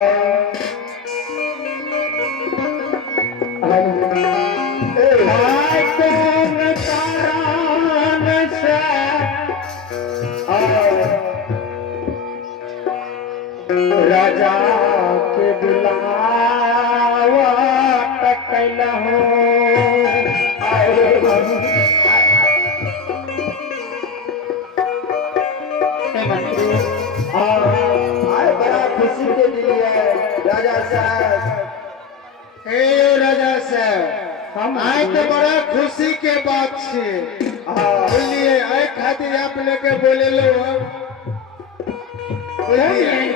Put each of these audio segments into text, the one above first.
राजा के बुलावा टकल हो बड़ा खुशी के लिए राजा साहब। हे राजा साहब, हम आए तो बड़ा खुशी के बात छे। बोलिए आए खातिर आप लेके बोले लो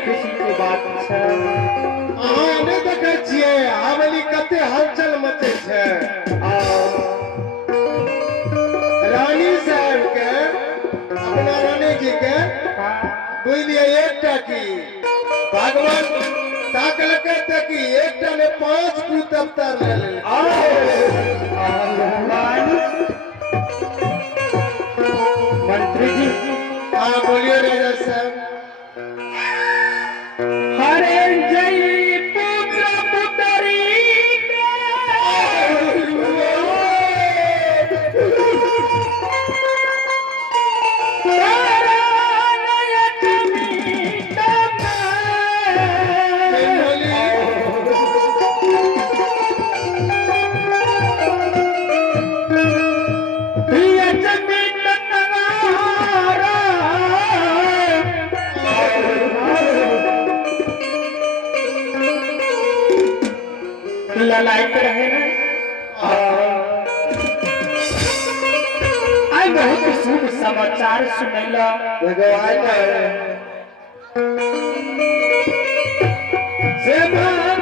खुशी की बात छे। अहाँ ने देखे छिए आवली कते हलचल मचे छे। रानी साहब के अपना रानी जी के बोलिए एकटा की भगवान ताकल करते कि एकटा ने 5 पूत अवतार ले ले। मंत्री जी हाँ बोलिए राजा साहब। हरे जय पुत्र पुत्री लाइट रहे ना। आई बहुत शुभ समाचार सुनैला भगवान से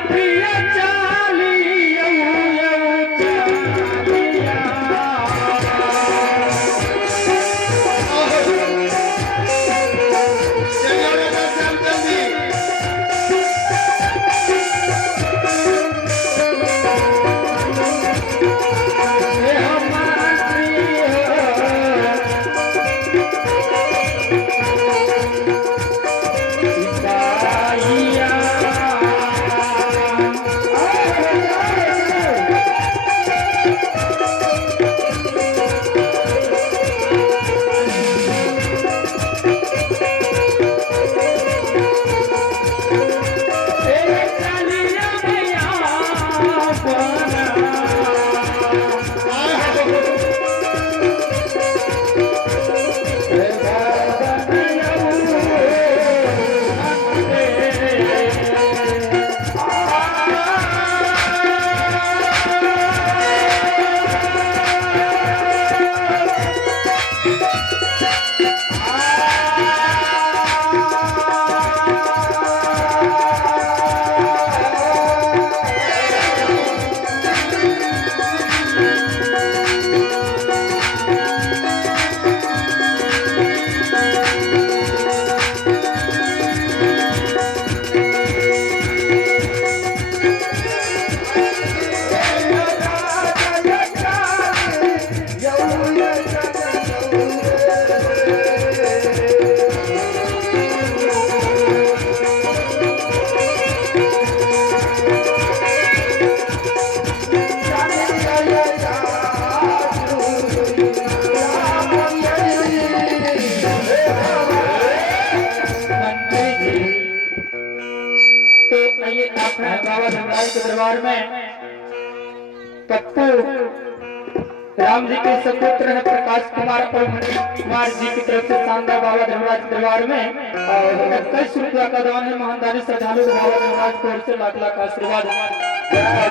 प्रिय चालिया बाबा धर्मराज के दरबार में पप्पू राम जी के सपुत्र है प्रकाश कुमार और कुमार जी की तरफ से शानदार बाबा धर्मराज के दरबार में और 21 रुपया का दान है। महानदानी श्रद्धालु बाबा धर्मराज की ओर से लाख लाख आशीर्वाद।